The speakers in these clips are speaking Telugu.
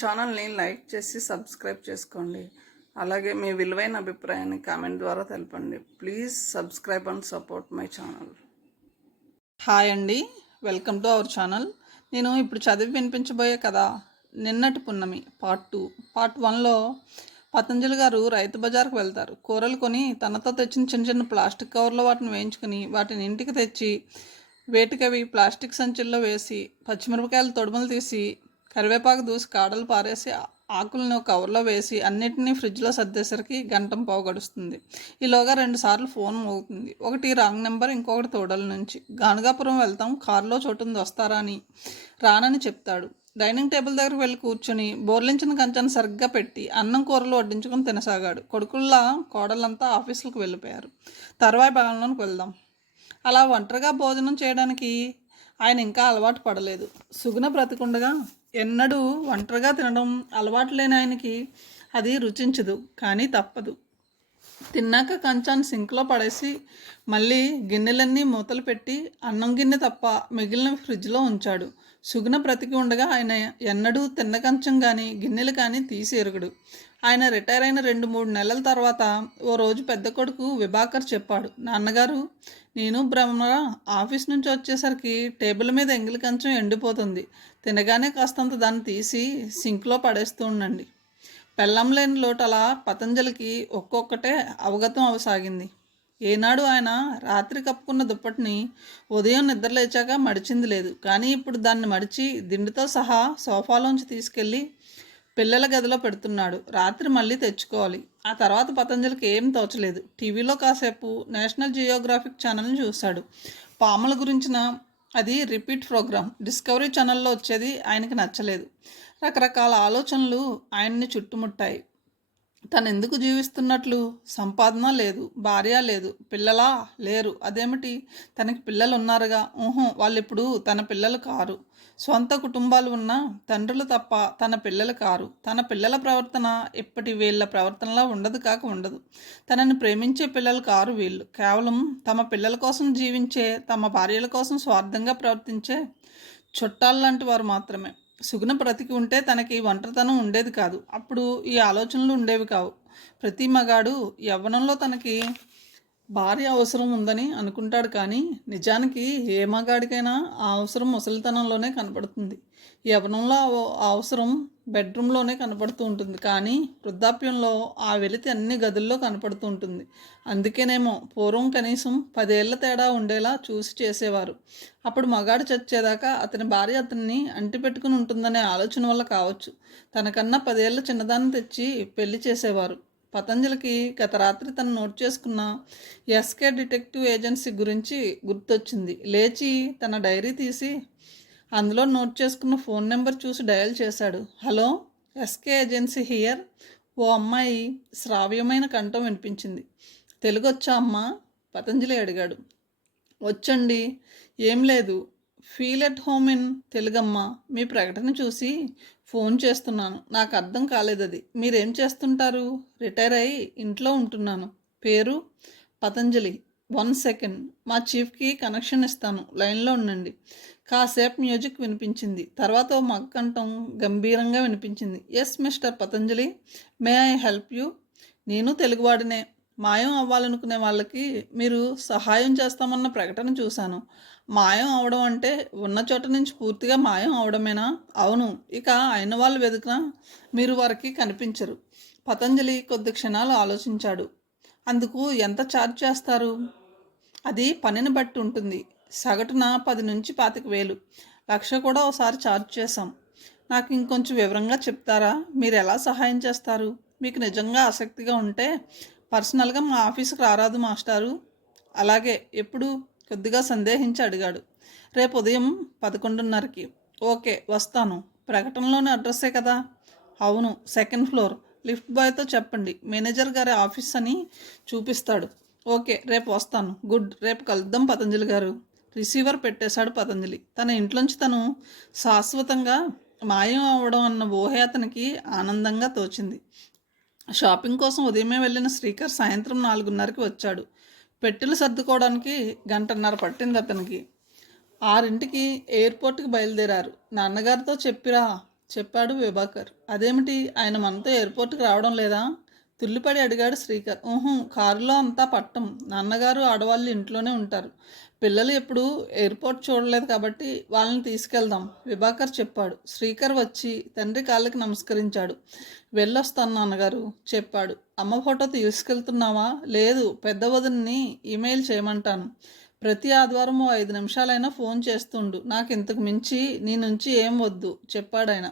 ఛానల్ని లైక్ చేసి సబ్స్క్రైబ్ చేసుకోండి. అలాగే మీ విలువైన అభిప్రాయాన్ని కామెంట్ ద్వారా తెలపండి. Please subscribe and support my channel. Hi అండి, వెల్కమ్ టు అవర్ ఛానల్. నేను ఇప్పుడు చదివి వినిపించబోయే కథ నిన్నటి పున్నమి పార్ట్ 1లో పతంజలి గారు రైతు బజార్కు వెళ్తారు. కూరలు కొని తనతో తెచ్చిన చిన్న చిన్న ప్లాస్టిక్ కవర్లో వాటిని వేయించుకుని వాటిని ఇంటికి తెచ్చి వేటికవి ప్లాస్టిక్ సంచుల్లో వేసి పచ్చిమిరపకాయలు తొడుములు తీసి కరివేపాకు దూసి కాడలు పారేసి ఆకులను కవర్లో వేసి అన్నిటినీ ఫ్రిడ్జ్లో సర్దేసరికి గంటం పావు గడుస్తుంది. ఈలోగా 2 సార్లు ఫోన్ మోగుతుంది. ఒకటి రాంగ్ నెంబర్, ఇంకొకటి తోడల నుంచి. గానుగాపురం వెళ్తాం, కారులో చోటుంది, వస్తారా అని. రానని చెప్తాడు. డైనింగ్ టేబుల్ దగ్గరకు వెళ్ళి కూర్చొని బోర్లించిన కంచాన్ని సరిగ్గా పెట్టి అన్నం కూరలు వడ్డించుకొని తినసాగాడు. కొడుకుల్లా కోడలంతా ఆఫీసులకు వెళ్ళిపోయారు. తర్వాయి భాగంలోకి వెళ్దాం. అలా ఒంటరిగా భోజనం చేయడానికి ఆయన ఇంకా అలవాటు పడలేదు. సుగుణ బ్రతికుండగా ఎన్నడూ ఒంటరిగా తినడం అలవాటు లేని ఆయనకి అది రుచించదు. కానీ తప్పదు. తిన్నాక కంచాన్ని సింక్లో పడేసి మళ్ళీ గిన్నెలన్నీ మూతలు పెట్టి అన్నం గిన్నె తప్ప మిగిలిన ఫ్రిడ్జ్లో ఉంచాడు. సుగుణ బ్రతికి ఉండగా ఆయన ఎన్నడూ తిన్న కంచం కానీ గిన్నెలు కానీ తీసి ఎరుగుడు. ఆయన రిటైర్ అయిన 2-3 నెలల తర్వాత ఓ రోజు పెద్ద కొడుకు విభాకర్ చెప్పాడు, నాన్నగారు, నేను బ్రహ్మ ఆఫీస్ నుంచి వచ్చేసరికి టేబుల్ మీద ఎంగిలి కంచం ఎండిపోతుంది. తినగానే కాస్తంత దాన్ని తీసి సింక్లో పడేస్తూ ఉండండి. పెళ్ళం లేని లోటు అలా పతంజలికి ఒక్కొక్కటే అవగతం అవసాగింది. ఏనాడు ఆయన రాత్రి కప్పుకున్న దుప్పటిని ఉదయం నిద్రలేచాక మడిచింది లేదు. కానీ ఇప్పుడు దాన్ని మడిచి దిండుతో సహా సోఫాలోంచి తీసుకెళ్ళి పిల్లల గదిలో పెడుతున్నాడు. రాత్రి మళ్ళీ తెచ్చుకోవాలి. ఆ తర్వాత పతంజలికి ఏం తోచలేదు. టీవీలో కాసేపు నేషనల్ జియోగ్రాఫిక్ ఛానల్ని చూశాడు. పాముల గురించిన అది రిపీట్ ప్రోగ్రామ్. డిస్కవరీ ఛానల్లో వచ్చేది ఆయనకి నచ్చలేదు. రకరకాల ఆలోచనలు ఆయన్ని చుట్టుముట్టాయి. తను ఎందుకు జీవిస్తున్నట్లు? సంపాదన లేదు, భార్య లేదు, పిల్లలా లేరు. అదేమిటి? తనకి పిల్లలు ఉన్నారుగా. వాళ్ళు ఇప్పుడు తన పిల్లలు కారు. సొంత కుటుంబాలు ఉన్న తండ్రులు తప్ప తన పిల్లలు కారు. తన పిల్లల ప్రవర్తన ఇప్పటి వీళ్ళ ప్రవర్తనలా ఉండదు. తనని ప్రేమించే పిల్లలు కారు వీళ్ళు. కేవలం తమ పిల్లల కోసం జీవించే, తమ భార్యల కోసం స్వార్థంగా ప్రవర్తించే చుట్టాల్లాంటి వారు మాత్రమే. సుగుణ బ్రతికి ఉంటే తనకి ఒంటరితనం ఉండేది కాదు. అప్పుడు ఈ ఆలోచనలు ఉండేవి కావు. ప్రతి మగాడు యవ్వనంలో తనకి భార్య అవసరం ఉందని అనుకుంటాడు. కానీ నిజానికి ఏ మగాడికైనా ఆ అవసరం ముసలితనంలోనే కనపడుతుంది. యవ్వనంలో ఆ అవసరం బెడ్రూమ్లోనే కనపడుతూ ఉంటుంది. కానీ వృద్ధాప్యంలో ఆ వెలితి అన్ని గదుల్లో కనపడుతూ ఉంటుంది. అందుకేనేమో పూర్వం కనీసం 10 ఏళ్ల తేడా ఉండేలా చూసి చేసేవారు. అప్పుడు మగాడు చచ్చేదాకా అతని భార్య అతన్ని అంటిపెట్టుకుని ఉంటుందనే ఆలోచన వల్ల కావచ్చు, తనకన్నా 10 ఏళ్ల చిన్నదాన్ని తెచ్చి పెళ్లి చేసేవారు. పతంజలికి గత రాత్రి తను నోట్ చేసుకున్న ఎస్కే డిటెక్టివ్ ఏజెన్సీ గురించి గుర్తొచ్చింది. లేచి తన డైరీ తీసి అందులో నోట్ చేసుకున్న ఫోన్ నెంబర్ చూసి డయల్ చేశాడు. Hello, SK agency here. ఓ అమ్మాయి శ్రావ్యమైన కంఠం వినిపించింది. తెలుగు వచ్చా అమ్మా? పతంజలి అడిగాడు. వచ్చండి. ఏం లేదు, ఫీల్ ఎట్ హోమ్ ఇన్ తెలుగమ్మా. మీ ప్రకటన చూసి ఫోన్ చేస్తున్నాను. నాకు అర్థం కాలేదు అది. మీరేం చేస్తుంటారు? రిటైర్ అయ్యి ఇంట్లో ఉంటున్నాను. పేరు? పతంజలి. 1 సెకండ్, మా చీఫ్కి కనెక్షన్ ఇస్తాను, లైన్లో ఉండండి. కాసేపు మ్యూజిక్ వినిపించింది. తర్వాత ఓ మగ కంఠం గంభీరంగా వినిపించింది. Yes mister Patanjali, may I help you? నేను తెలుగువాడినే. మాయం అవ్వాలనుకునే వాళ్ళకి మీరు సహాయం చేస్తామన్న ప్రకటన చూశాను. మాయం అవడం అంటే ఉన్న చోట నుంచి పూర్తిగా మాయం అవడమేనా? అవును. ఇక అయిన వాళ్ళు వెతికినా మీరు వారికి కనిపించరు. పతంజలి కొద్ది క్షణాలు ఆలోచించాడు. అందుకు ఎంత ఛార్జ్ చేస్తారు? అది పనిని బట్టి ఉంటుంది. సగటున 10 నుంచి 25,000. 1,00,000 కూడా ఒకసారి ఛార్జ్ చేశాం. నాకు ఇంకొంచెం వివరంగా చెప్తారా? మీరు ఎలా సహాయం చేస్తారు? మీకు నిజంగా ఆసక్తిగా ఉంటే పర్సనల్గా మా ఆఫీసుకు రారాదు మాస్టారు. అలాగే. ఎప్పుడు? కొద్దిగా సందేహించి అడిగాడు. రేపు ఉదయం 11:30కి. ఓకే, వస్తాను. ప్రకటనలోని అడ్రస్సే కదా? అవును, 2nd ఫ్లోర్. లిఫ్ట్ బాయ్తో చెప్పండి మేనేజర్ గారి ఆఫీస్ అని చూపిస్తాడు. ఓకే, రేపు వస్తాను. గుడ్, రేపు కలుద్దాం పతంజలి గారు. రిసీవర్ పెట్టేశాడు పతంజలి. తన ఇంట్లోంచి తను శాశ్వతంగా మాయం అవ్వడం అన్న ఊహే అతనికి ఆనందంగా తోచింది. షాపింగ్ కోసం ఉదయమే వెళ్ళిన శ్రీకర్ సాయంత్రం 4:30కి వచ్చాడు. పెట్టెలు సర్దుకోవడానికి 1:30 పట్టింది అతనికి. 6ంటికి ఎయిర్పోర్ట్కి బయలుదేరారు. నాన్నగారితో చెప్పిరా, చెప్పాడు విభాకర్. అదేమిటి, ఆయన మనతో ఎయిర్పోర్ట్కి రావడం లేదా? తుల్లిపడి అడిగాడు శ్రీకర్. కారులో అంతా పట్టం. నాన్నగారు ఆడవాళ్ళు ఇంట్లోనే ఉంటారు. పిల్లలు ఎప్పుడు ఎయిర్పోర్ట్ చూడలేదు కాబట్టి వాళ్ళని తీసుకెళ్దాం, విభాకర్ చెప్పాడు. శ్రీకర్ వచ్చి తండ్రి కాళ్ళకి నమస్కరించాడు. వెళ్ళొస్తాను నాన్నగారు చెప్పాడు. అమ్మ ఫోటో తీసుకెళ్తున్నావా? లేదు, పెద్ద వదిన్ని ఈమెయిల్ చేయమంటాను. ప్రతి ఆదివారం 5 నిమిషాలైనా ఫోన్ చేస్తుండు. నాకు ఇంతకు మించి నీ నుంచి ఏం వద్దు చెప్పాడాయన.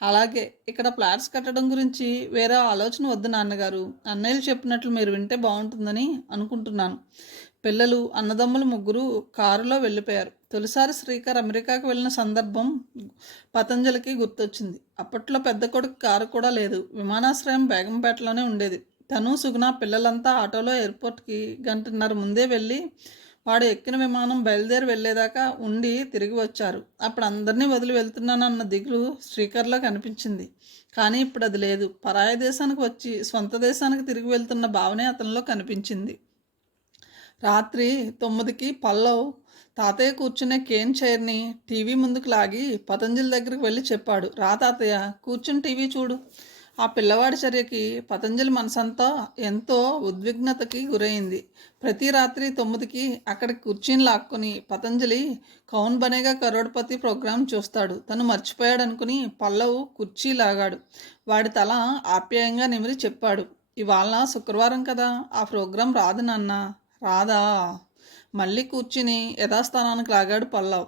అలాగే, ఇక్కడ ఫ్లాట్స్ కట్టడం గురించి వేరే ఆలోచన వద్దు నాన్నగారు. అన్నయ్యలు చెప్పినట్లు మీరు వింటే బాగుంటుందని అనుకుంటున్నాను. పిల్లలు అన్నదమ్ములు ముగ్గురు కారులో వెళ్ళిపోయారు. తొలిసారి శ్రీకర్ అమెరికాకు వెళ్ళిన సందర్భం పతంజలికి గుర్తొచ్చింది. అప్పట్లో పెద్ద కొడుకు కారు కూడా లేదు. విమానాశ్రయం బేగంపేటలోనే ఉండేది. తను సుగుణ పిల్లలంతా ఆటోలో ఎయిర్పోర్ట్కి 1.5 గంటల ముందే వెళ్ళి వాడు ఎక్కిన విమానం బయలుదేరి వెళ్ళేదాకా ఉండి తిరిగి వచ్చారు. అప్పుడు అందరినీ వదిలి వెళ్తున్నానన్న దిగులు శ్రీకర్లో కనిపించింది. కానీ ఇప్పుడు అది లేదు. పరాయ దేశానికి వచ్చి సొంత దేశానికి తిరిగి వెళ్తున్న భావనే అతనిలో కనిపించింది. రాత్రి 9కి పల్లవ్ తాతయ్య కూర్చునే కేన్ చైర్ని టీవీ ముందుకు లాగి పతంజలి దగ్గరికి వెళ్ళి చెప్పాడు. రా తాతయ్య, కూర్చుని టీవీ చూడు. ఆ పిల్లవాడి చర్యకి పతంజలి మనసంతా ఎంతో ఉద్విగ్నతకి గురైంది. ప్రతి రాత్రి 9కి అక్కడికి కుర్చీని లాక్కొని పతంజలి కౌన్ బనేగా కరోడ్పతి ప్రోగ్రాం చూస్తాడు. తను మర్చిపోయాడనుకుని పల్లవ్ కుర్చీ లాగాడు. వాడి తల ఆప్యాయంగా నిమిరి చెప్పాడు. ఇవాళ శుక్రవారం కదా, ఆ ప్రోగ్రాం రాదు నాన్న. రాదా? మళ్ళీ కూర్చుని యథాస్థానానికి లాగాడు పల్లవ్.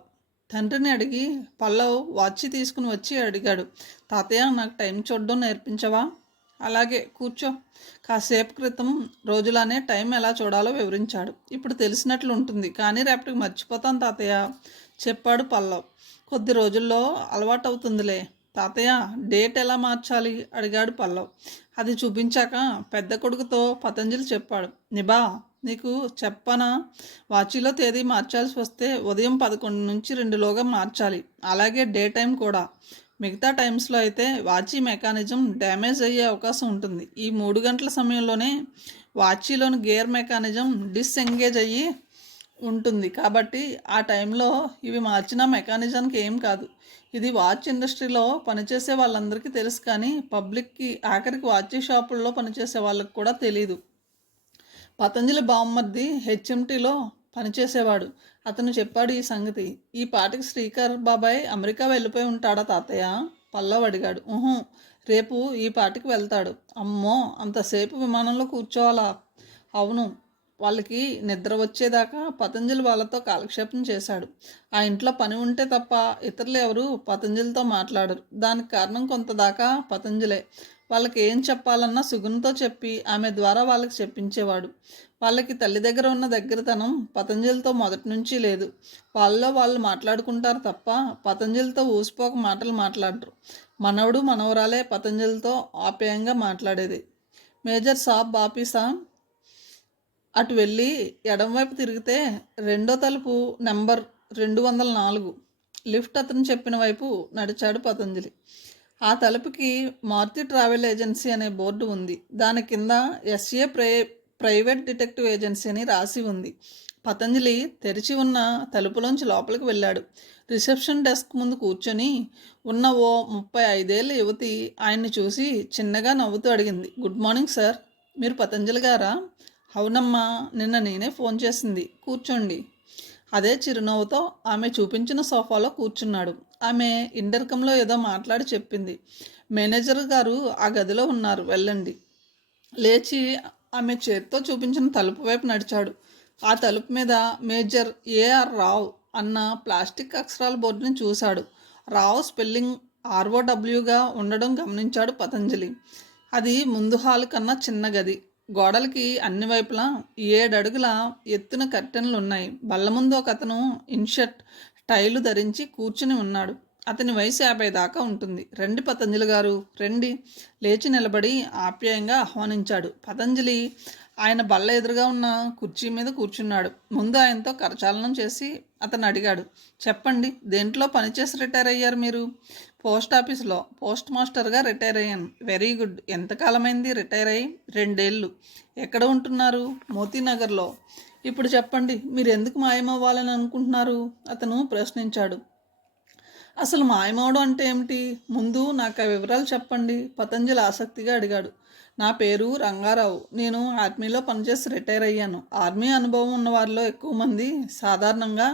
తండ్రిని అడిగి పల్లవ్ వాచి తీసుకుని వచ్చి అడిగాడు. తాతయ్య, నాకు టైం చూడడం నేర్పించవా? అలాగే, కూర్చో. కాసేపు క్రితం రోజులానే టైం ఎలా చూడాలో వివరించాడు. ఇప్పుడు తెలిసినట్లు ఉంటుంది, కానీ రేపటికి మర్చిపోతాను తాతయ్య చెప్పాడు పల్లవ్. కొద్ది రోజుల్లో అలవాటు అవుతుందిలే. తాతయ్య, డేట్ ఎలా మార్చాలి అడిగాడు పల్లవ్. అది చూపించాక పెద్ద కొడుకుతో పతంజలి చెప్పాడు. నిబా, నీకు చెప్పనా, వాచీలో తేదీ మార్చాల్సి వస్తే ఉదయం 11 నుంచి 2లోగా మార్చాలి. అలాగే డే టైం కూడా. మిగతా టైమ్స్లో అయితే వాచీ మెకానిజం డ్యామేజ్ అయ్యే అవకాశం ఉంటుంది. ఈ 3 గంటల సమయంలోనే వాచీలోని గేర్ మెకానిజం డిస్ఎంగేజ్ అయ్యి ఉంటుంది. కాబట్టి ఆ టైంలో ఇవి మార్చిన మెకానిజానికి ఏం కాదు. ఇది వాచ్ ఇండస్ట్రీలో పనిచేసే వాళ్ళందరికీ తెలుసు, కానీ పబ్లిక్కి, ఆఖరికి వాచీ షాపుల్లో పనిచేసే వాళ్ళకి కూడా తెలీదు. పతంజలి బామ్మర్ది హెచ్ఎంటీలో పనిచేసేవాడు. అతను చెప్పాడు ఈ సంగతి. ఈ పాటికి శ్రీకర్ బాబాయ్ అమెరికా వెళ్ళిపోయి ఉంటాడా తాతయ్య? పల్లవ్ అడిగాడు. రేపు ఈ పాటికి వెళ్తాడు. అమ్మో, అంతసేపు విమానంలో కూర్చోవాలా? అవును. వాళ్ళకి నిద్ర వచ్చేదాకా పతంజలి వాళ్ళతో కాలక్షేపం చేశాడు. ఆ ఇంట్లో పని ఉంటే తప్ప ఇతరులు ఎవరు పతంజలితో మాట్లాడరు. దానికి కారణం కొంతదాకా పతంజలే. వాళ్ళకి ఏం చెప్పాలన్నా సుగుణతో చెప్పి ఆమె ద్వారా వాళ్ళకి చెప్పించేవాడు. వాళ్ళకి తల్లి దగ్గర ఉన్న దగ్గరతనం పతంజలితో మొదటి నుంచి లేదు. వాళ్ళలో వాళ్ళు మాట్లాడుకుంటారు తప్ప పతంజలితో ఊసిపోక మాటలు మాట్లాడరు. మనవడు మనవరాలే పతంజలితో ఆప్యాయంగా మాట్లాడేది. మేజర్ సాబ్ ఆఫీసా? అటు వెళ్ళి ఎడంవైపు తిరిగితే 2వ తలుపు నెంబర్ 204. లిఫ్ట్ అతను చెప్పిన వైపు నడిచాడు పతంజలి. ఆ తలుపుకి మారుతి ట్రావెల్ ఏజెన్సీ అనే బోర్డు ఉంది. దాని కింద ఎస్ఏ ప్రైవేట్ డిటెక్టివ్ ఏజెన్సీ అని రాసి ఉంది. పతంజలి తెరిచి ఉన్న తలుపులోంచి లోపలికి వెళ్ళాడు. రిసెప్షన్ డెస్క్ ముందు కూర్చొని ఉన్న ఓ 35 ఏళ్ళ యువతి ఆయన్ని చూసి చిన్నగా నవ్వుతూ అడిగింది. గుడ్ మార్నింగ్ సార్, మీరు పతంజలి గారా? అవునమ్మా, నిన్న నేనే ఫోన్ చేసింది. కూర్చోండి. అదే చిరునవ్వుతో ఆమె చూపించిన సోఫాలో కూర్చున్నాడు. ఆమె ఇంటర్కంలో ఏదో మాట్లాడి చెప్పింది. మేనేజర్ గారు ఆ గదిలో ఉన్నారు, వెళ్ళండి. లేచి ఆమె చేత్తో చూపించిన తలుపు వైపు నడిచాడు. ఆ తలుపు మీద మేజర్ ఏఆర్ రావ్ అన్న ప్లాస్టిక్ అక్షరాల బోర్డుని చూశాడు. రావ్ స్పెల్లింగ్ ROWగా ఉండడం గమనించాడు పతంజలి. అది ముందు హాల్ కన్నా చిన్న గది. గోడలకి అన్ని వైపులా 7 అడుగుల ఎత్తున కర్టెన్లు ఉన్నాయి. బల్ల ముందు ఒక అతను ఇన్షర్ట్ టైలు ధరించి కూర్చుని ఉన్నాడు. అతని వయసు 50 దాకా ఉంటుంది. రండి పతంజలి గారు, రండి. లేచి నిలబడి ఆప్యాయంగా ఆహ్వానించాడు. పతంజలి ఆయన బల్ల ఎదురుగా ఉన్న కుర్చీ మీద కూర్చున్నాడు. ముందు ఆయనతో కరచాలనం చేసి అతను అడిగాడు. చెప్పండి, దేంట్లో పనిచేసి రిటైర్ అయ్యారు మీరు? పోస్ట్ ఆఫీస్లో పోస్ట్ మాస్టర్గా రిటైర్ అయ్యాను. Very good. ఎంతకాలమైంది రిటైర్ అయ్యి? 2 ఏళ్ళు. ఎక్కడ ఉంటున్నారు? మోతీనగర్లో. ఇప్పుడు చెప్పండి, మీరు ఎందుకు మాయమవ్వాలని అనుకుంటున్నారు? అతను ప్రశ్నించాడు. అసలు మాయమవడం అంటే ఏమిటి? ముందు నాకు ఆ వివరాలు చెప్పండి, పతంజలి ఆసక్తిగా అడిగాడు. నా పేరు రంగారావు. నేను ఆర్మీలో పనిచేసి రిటైర్ అయ్యాను. ఆర్మీ అనుభవం ఉన్న వారిలో ఎక్కువ మంది సాధారణంగా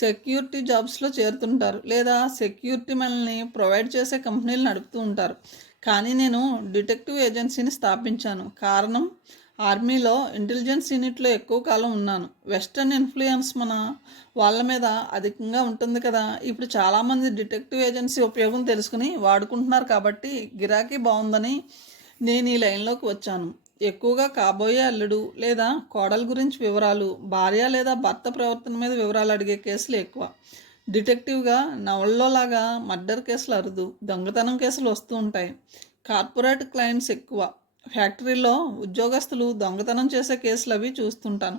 సెక్యూరిటీ జాబ్స్లో చేరుతుంటారు, లేదా సెక్యూరిటీ మనల్ని ప్రొవైడ్ చేసే కంపెనీలు నడుపుతూ ఉంటారు. కానీ నేను డిటెక్టివ్ ఏజెన్సీని స్థాపించాను. కారణం, ఆర్మీలో ఇంటెలిజెన్స్ యూనిట్లో ఎక్కువ కాలం ఉన్నాను. వెస్టర్న్ ఇన్ఫ్లుయెన్స్ మన వాళ్ళ మీద అధికంగా ఉంటుంది కదా. ఇప్పుడు చాలామంది డిటెక్టివ్ ఏజెన్సీ ఉపయోగం తెలుసుకుని వాడుకుంటున్నారు, కాబట్టి గిరాకీ బాగుందని నేను ఈ లైన్లోకి వచ్చాను. ఎక్కువగా కాబోయే అల్లుడు లేదా కోడల గురించి వివరాలు, భార్య లేదా భర్త ప్రవర్తన మీద వివరాలు అడిగే కేసులు ఎక్కువ. డిటెక్టివ్గా నవల్లో లాగా మర్డర్ కేసులు అరుదు, దొంగతనం కేసులు వస్తూ ఉంటాయి. కార్పొరేట్ క్లయింట్స్ ఎక్కువ. ఫ్యాక్టరీలో ఉద్యోగస్తులు దొంగతనం చేసే కేసులు అవి చూస్తుంటాను.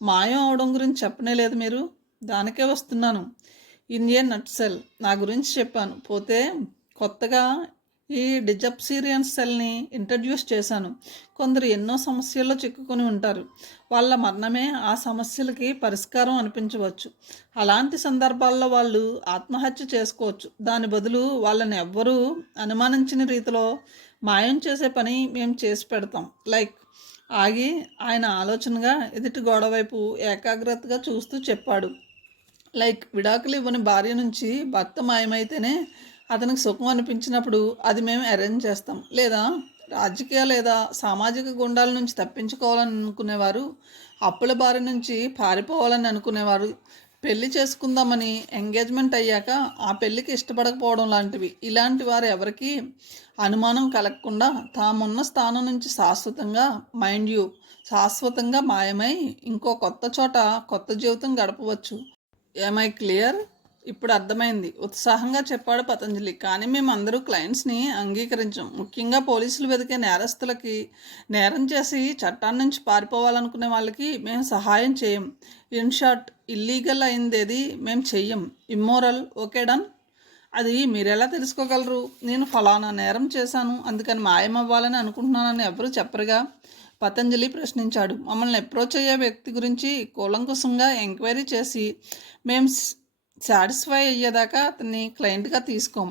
మాయం అవడం గురించి చెప్పనే లేదు మీరు? దానికే వస్తున్నాను. ఇండియన్ నట్సెల్ నా గురించి చెప్పాను. పోతే కొత్తగా ఈ డిజప్సీరియన్ సెల్ని ఇంట్రడ్యూస్ చేశాను. కొందరు ఎన్నో సమస్యల్లో చిక్కుకొని ఉంటారు. వాళ్ళ మరణమే ఆ సమస్యలకి పరిష్కారం అనిపించవచ్చు. అలాంటి సందర్భాల్లో వాళ్ళు ఆత్మహత్య చేసుకోవచ్చు. దాని బదులు వాళ్ళని ఎవ్వరూ అనుమానించిన రీతిలో మాయం చేసే పని మేము చేసి పెడతాం. లైక్ ఆగి ఆయన ఆలోచనగా ఎదుటి గోడ వైపు ఏకాగ్రతగా చూస్తూ చెప్పాడు. లైక్ విడాకులు ఇవ్వని భార్య నుంచి భర్త మాయమైతేనే అతనికి సుఖం అనిపించినప్పుడు అది మేము అరేంజ్ చేస్తాం. లేదా రాజకీయ లేదా సామాజిక గుండాల నుంచి తప్పించుకోవాలని అనుకునేవారు, అప్పుల బారి నుంచి పారిపోవాలని అనుకునేవారు, పెళ్లి చేసుకుందామని ఎంగేజ్మెంట్ అయ్యాక ఆ పెళ్ళికి ఇష్టపడకపోవడం లాంటివి. ఇలాంటి వారు ఎవరికి అనుమానం కలగకుండా తామున్న స్థానం నుంచి శాశ్వతంగా మాయమై ఇంకో కొత్త చోట కొత్త జీవితం గడపవచ్చు. ఏమై క్లియర్? ఇప్పుడు అర్థమైంది, ఉత్సాహంగా చెప్పాడు పతంజలి. కానీ మేమందరూ క్లయింట్స్ని అంగీకరించాం. ముఖ్యంగా పోలీసులు వెతికే నేరస్తులకి, నేరం చేసి చట్టాన్ని నుంచి పారిపోవాలనుకునే వాళ్ళకి మేము సహాయం చేయం. ఇన్ షార్ట్, ఇల్లీగల్ అయిందేది మేము చెయ్యం. ఇమ్మోరల్. Okay done. అది మీరెలా తెలుసుకోగలరు? నేను ఫలానా నేరం చేశాను అందుకని మాయమవ్వాలని అనుకుంటున్నానని ఎవరు చెప్పరుగా, పతంజలి ప్రశ్నించాడు. మమ్మల్ని అప్రోచ్ అయ్యే వ్యక్తి గురించి కూలంకుషంగా ఎంక్వైరీ చేసి మేము సాటిస్ఫై అయ్యేదాకా అతన్ని క్లయింట్గా తీసుకోం.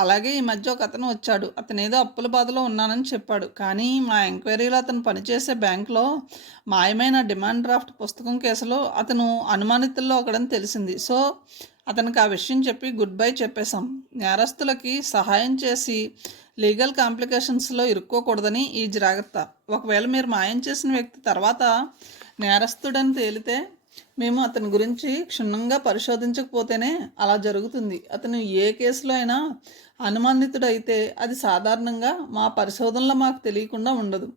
అలాగే ఈ మధ్య ఒక అతను వచ్చాడు. అతను ఏదో అప్పుల బాధలో ఉన్నానని చెప్పాడు. కానీ మా ఎంక్వైరీలో అతను పనిచేసే బ్యాంకులో మాయమైన డిమాండ్ డ్రాఫ్ట్ పుస్తకం కేసులో అతను అనుమానితుల్లో ఒకడని తెలిసింది. సో అతనికి ఆ విషయం చెప్పి గుడ్ బై చెప్పేశాం. నేరస్తులకి సహాయం చేసి లీగల్ కాంప్లికేషన్స్లో ఇరుక్కోకూడదని ఈ జాగ్రత్త. ఒకవేళ మీరు మాయం చేసిన వ్యక్తి తర్వాత నేరస్తుడని తేలితే మేము అతని గురించి క్షుణ్ణంగా పరిశోధించకపోతేనే అలా జరుగుతుంది. అతను ఏ కేసులో అయినా అనుమానితుడైతే అది సాధారణంగా మా పరిశోధనలో మాకు తెలియకుండా ఉండదు.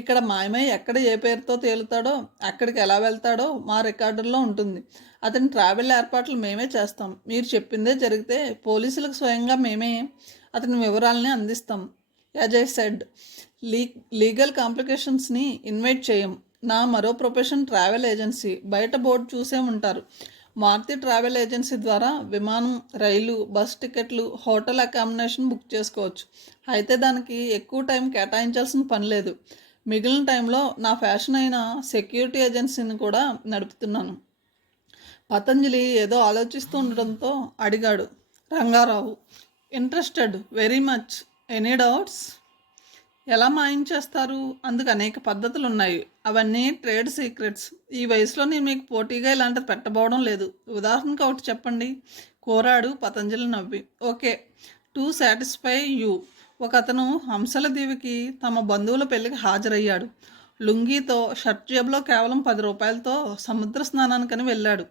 ఇక్కడ మాయమై ఎక్కడ ఏ పేరుతో తేలుతాడో, అక్కడికి ఎలా వెళ్తాడో మా రికార్డుల్లో ఉంటుంది. అతని ట్రావెల్ ఏర్పాట్లు మేమే చేస్తాం. మీరు చెప్పిందే జరిగితే పోలీసులకు స్వయంగా మేమే అతని వివరాలని అందిస్తాం. యాజ్ ఐ సెడ్, లీగల్ కాంప్లికేషన్స్ని ఇన్వైట్ చేయం. నా మరో ప్రొఫెషన్ ట్రావెల్ ఏజెన్సీ. బయట బోర్డు చూసే ఉంటారు. మారుతి ట్రావెల్ ఏజెన్సీ ద్వారా విమానం, రైలు, బస్ టికెట్లు, హోటల్ అకామిడేషన్ బుక్ చేసుకోవచ్చు. అయితే దానికి ఎక్కువ టైం కేటాయించాల్సిన పని లేదు. మిగిలిన టైంలో నా ఫ్యాషన్ అయిన సెక్యూరిటీ ఏజెన్సీని కూడా నడుపుతున్నాను. పతంజలి ఏదో ఆలోచిస్తూ ఉండడంతో అడిగాడు Rangarao. Interested, very much. Any doubts? ఎలా మాయించేస్తారు? అందుకు అనేక పద్ధతులు ఉన్నాయి. అవన్నీ ట్రేడ్ సీక్రెట్స్. ఈ వయసులో నేను మీకు పోటీగా ఇలాంటిది పెట్టబోవడం లేదు. ఉదాహరణకు ఒకటి చెప్పండి, కోరాడు పతంజలి నవ్వి. Okay, to satisfy you. ఒక అతను హంసల దీవికి తమ బంధువుల పెళ్లికి హాజరయ్యాడు. లుంగీతో, షర్ట్ జేబులో కేవలం 10 రూపాయలతో సముద్ర స్నానానికని వెళ్ళాడు.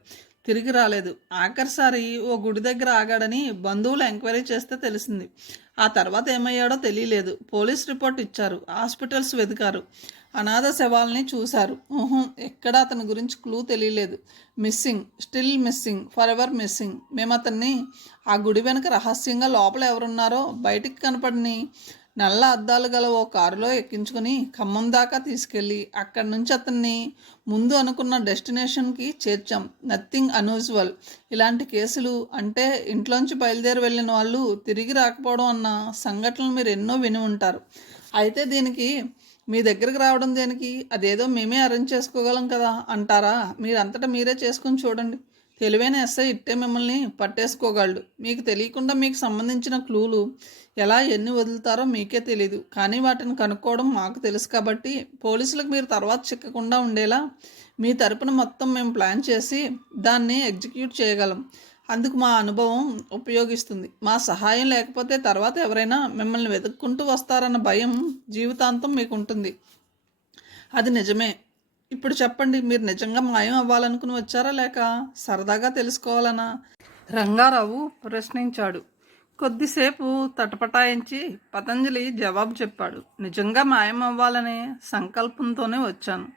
తిరిగి రాలేదు. ఆఖరిసారి ఓ గుడి దగ్గర ఆగాడని బంధువులు ఎంక్వైరీ చేస్తే తెలిసింది. ఆ తర్వాత ఏమయ్యాడో తెలియలేదు. పోలీస్ రిపోర్ట్ ఇచ్చారు, హాస్పిటల్స్ వెతికారు, అనాథ శవాల్ని చూశారు. ఎక్కడా అతని గురించి క్లూ తెలియలేదు. Missing, still missing, for ever missing. మేము అతన్ని ఆ గుడి వెనుక రహస్యంగా లోపల ఎవరున్నారో బయటికి కనపడిని నల్ల అద్దాలు గల ఓ కారులో ఎక్కించుకుని ఖమ్మం దాకా తీసుకెళ్ళి అక్కడి నుంచి అతన్ని ముందు అనుకున్న డెస్టినేషన్కి చేర్చాం. Nothing unusual. ఇలాంటి కేసులు అంటే ఇంట్లోంచి బయలుదేరి వెళ్ళిన వాళ్ళు తిరిగి రాకపోవడం అన్న సంఘటనలు మీరు ఎన్నో విని ఉంటారు. అయితే దీనికి మీ దగ్గరికి రావడం దేనికి? అదేదో మేమే అరేంజ్ చేసుకోగలం కదా అంటారా? మీరంతటా మీరే చేసుకుని చూడండి. తెలివైన ఎస్ఐ ఇట్టే మిమ్మల్ని పట్టేసుకోగలడు. మీకు తెలియకుండా మీకు సంబంధించిన క్లూలు ఎలా ఎన్ని వదులుతారో మీకే తెలీదు, కానీ వాటిని కనుక్కోవడం మాకు తెలుసు. కాబట్టి పోలీసులకు మీరు తర్వాత చిక్కకుండా ఉండేలా మీ తరపున మొత్తం మేము ప్లాన్ చేసి దాన్ని ఎగ్జిక్యూట్ చేయగలం. అందుకు మా అనుభవం ఉపయోగిస్తుంది. మా సహాయం లేకపోతే తర్వాత ఎవరైనా మిమ్మల్ని వెతుక్కుంటూ వస్తారన్న భయం జీవితాంతం మీకు ఉంటుంది. అది నిజమే. ఇప్పుడు చెప్పండి, మీరు నిజంగా మాయం అవ్వాలనుకుని వచ్చారా, లేక సరదాగా తెలుసుకోవాలనా? రంగారావు ప్రశ్నించాడు. కొద్దిసేపు తటపటాయించి పతంజలి జవాబు చెప్పాడు. నిజంగా మాయం అవ్వాలనే సంకల్పంతోనే వచ్చాను.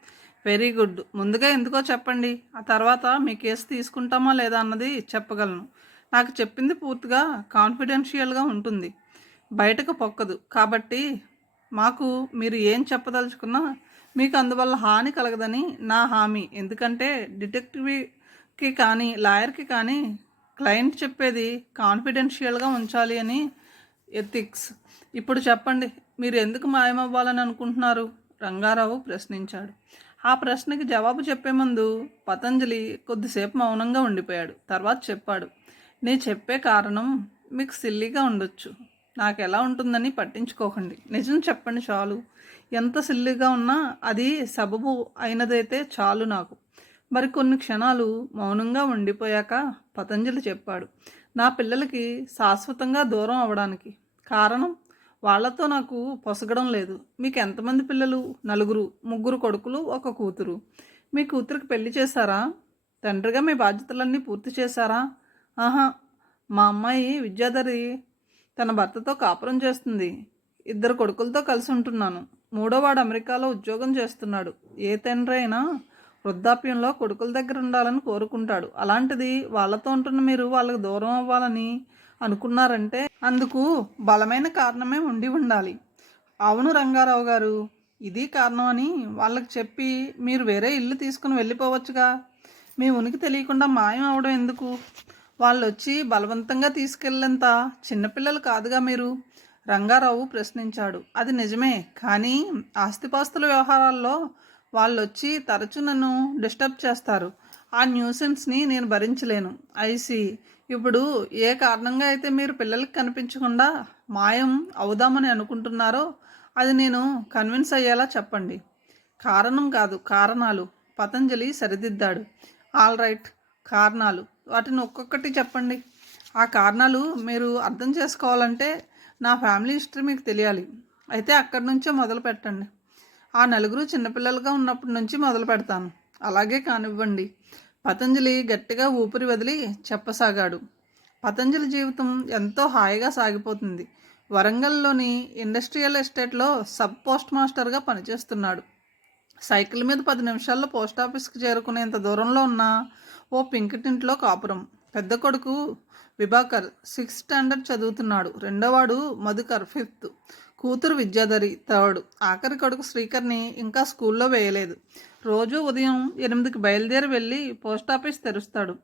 Very good. ముందుగా ఎందుకో చెప్పండి, ఆ తర్వాత మీ కేసు తీసుకుంటామా లేదా అన్నది చెప్పగలను. నాకు చెప్పింది పూర్తిగా కాన్ఫిడెన్షియల్గా ఉంటుంది, బయటకు పొక్కదు. కాబట్టి మాకు మీరు ఏం చెప్పదలుచుకున్నా మీకు అందువల్ల హాని కలగదని నా హామీ. ఎందుకంటే డిటెక్టివ్కి కానీ లాయర్కి కానీ క్లయింట్ చెప్పేది కాన్ఫిడెన్షియల్గా ఉంచాలి అని ఎథిక్స్. ఇప్పుడు చెప్పండి, మీరు ఎందుకు మాయమవ్వాలని అనుకుంటున్నారు? రంగారావు ప్రశ్నించాడు. ఆ ప్రశ్నకి జవాబు చెప్పే ముందు పతంజలి కొద్దిసేపు మౌనంగా ఉండిపోయాడు. తర్వాత చెప్పాడు. నేను చెప్పే కారణం మీకు సిల్లీగా ఉండొచ్చు, నాకు ఎలా ఉంటుందని పట్టించుకోకండి. నిజం చెప్పండి చాలు. ఎంత సిల్లీగా ఉన్నా అది సబబు అయినదైతే చాలు నాకు. మరికొన్ని క్షణాలు మౌనంగా ఉండిపోయాక పతంజలి చెప్పాడు. నా పిల్లలకి శాశ్వతంగా దూరం అవ్వడానికి కారణం వాళ్లతో నాకు పొసగడం లేదు. మీకు ఎంతమంది పిల్లలు? 4, 3 కొడుకులు, 1 కూతురు. మీ కూతురికి పెళ్లి చేశారా? తండ్రిగా మీ బాధ్యతలన్నీ పూర్తి చేశారా? ఆహా, మా అమ్మాయి విద్యాధరి తన భర్తతో కాపురం చేస్తుంది. 2 కొడుకులతో కలిసి ఉంటున్నాను. 3వాడు అమెరికాలో ఉద్యోగం చేస్తున్నాడు. ఏ తండ్రి అయినా వృద్ధాప్యంలో కొడుకుల దగ్గర ఉండాలని కోరుకుంటాడు. అలాంటిది వాళ్ళతో ఉంటున్న మీరు వాళ్ళకి దూరం అవ్వాలని అనుకున్నారంటే అందుకు బలమైన కారణమే ఉండి ఉండాలి. అవును రంగారావు గారు, ఇది కారణం అని వాళ్ళకి చెప్పి మీరు వేరే ఇల్లు తీసుకుని వెళ్ళిపోవచ్చుగా. మీ ఉనికి తెలియకుండా మాయం అవడం ఎందుకు? వాళ్ళు వచ్చి బలవంతంగా తీసుకెళ్ళేంత చిన్నపిల్లలు కాదుగా మీరు, రంగారావు ప్రశ్నించాడు. అది నిజమే, కానీ ఆస్తిపాస్తుల వ్యవహారాల్లో వాళ్ళు వచ్చి తరచూ నన్ను డిస్టర్బ్ చేస్తారు. ఆ న్యూసెన్స్ని నేను భరించలేను. ఐసి, ఇప్పుడు ఏ కారణంగా అయితే మీరు పిల్లలకి కనిపించకుండా మాయం అవుదామని అనుకుంటున్నారో అది నేను కన్విన్స్ అయ్యేలా చెప్పండి. కారణం కాదు, కారణాలు, పతంజలి సరిదిద్దాడు. ఆల్ రైట్, కారణాలు. వాటిని ఒక్కొక్కటి చెప్పండి. ఆ కారణాలు మీరు అర్థం చేసుకోవాలంటే నా ఫ్యామిలీ హిస్టరీ మీకు తెలియాలి. అయితే అక్కడి నుంచే మొదలు పెట్టండి. ఆ 4 చిన్నపిల్లలుగా ఉన్నప్పటి నుంచి మొదలు పెడతాను. అలాగే కానివ్వండి. పతంజలి గట్టిగా ఊపిరి వదిలి చెప్పసాగాడు. పతంజలి జీవితం ఎంతో హాయిగా సాగిపోతుంది. వరంగల్లోని ఇండస్ట్రియల్ ఎస్టేట్లో సబ్ పోస్ట్ మాస్టర్గా పనిచేస్తున్నాడు. సైకిల్ మీద 10 నిమిషాల్లో పోస్ట్ ఆఫీస్కి చేరుకునేంత దూరంలో ఉన్న ఓ పింకిటింట్లో కాపురం. పెద్ద కొడుకు విభాకర్ 6th స్టాండర్డ్ చదువుతున్నాడు. రెండోవాడు మధుకర్ 5th. కూతురు విద్యాధరి 3rd. ఆఖరి కొడుకు శ్రీకర్ని ఇంకా స్కూల్లో వేయలేదు. రోజు ఉదయం 8కి బయలుదేరి వెళ్ళి పోస్ట్ ఆఫీస్ తెరుస్తాడు.